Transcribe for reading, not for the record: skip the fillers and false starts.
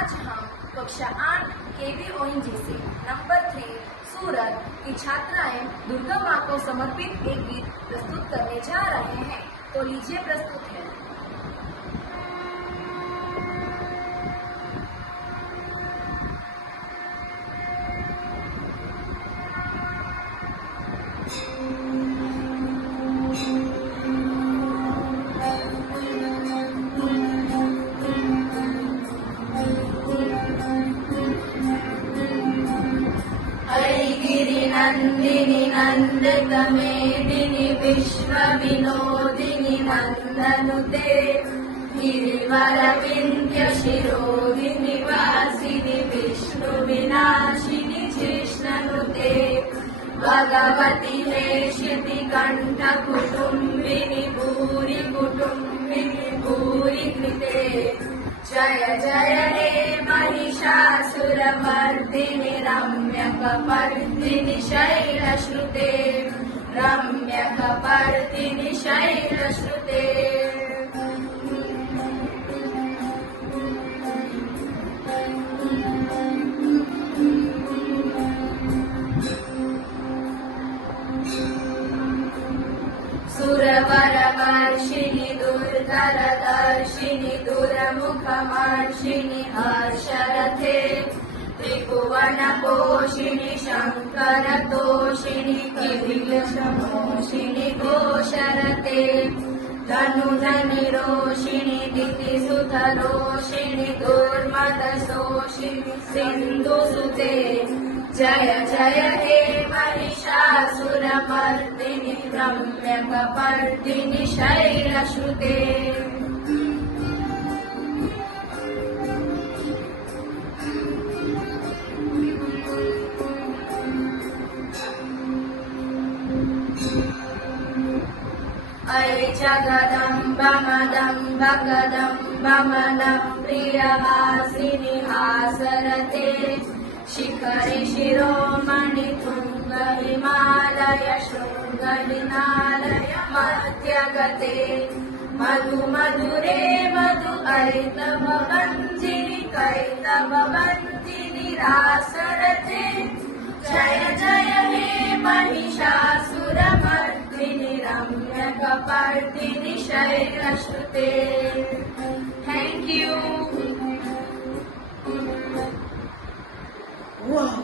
आज हम कक्षा 8 KVONG से नंबर 3 सूरत की छात्राएं दुर्गा माँ को समर्पित एक गीत प्रस्तुत करने जा रहे हैं। तो लीजिए प्रस्तुत है। नंदिनी नंदित मेदिनी विश्व विनोदिनी नंदनुते गिरिवर विंध्य शिरोदिनी वासिनी विष्णु विनाशिनी जिष्णनुते भगवती हेशिति कंठ कुटुंबिनी भूरि कुटुंबिनी भूरि कृते जय जय हे महिषासुरमर्दिनि रम्यकपर्दिनि शैलश्रुते रम्यकपर्दिनि शैलश्रुते सुरवरवर्षिणि दुर्धरदर्शिनि दुरमुखमर्षिणि हर्षरथे त्रिभुवनपोषिणि शङ्करतोषिणि किरीटमोषिणि घोषरते धनुधनिरोषिणि दितिसुतरोषिणि दुर्मदशोषिणि सिन्धुसुते जय जय हे महिषासुरमर्दिनि रम्यकपर्दिनि शैलश्रुते अयि जगदम्ब मदम्ब कदम्ब मनप्रियवासिनि हासरते शिखरि शिरोमणि तुंग हिमालय शृंग हिमालय मध्यगते मधु मधुरे मधु ऐतव वन्दिनि कैतव वन्दिनि रासरते जय जय हे महिषासुरमर्दिनि रम्यकपर्दिनि शैलश्रुते। Thank you. वाह,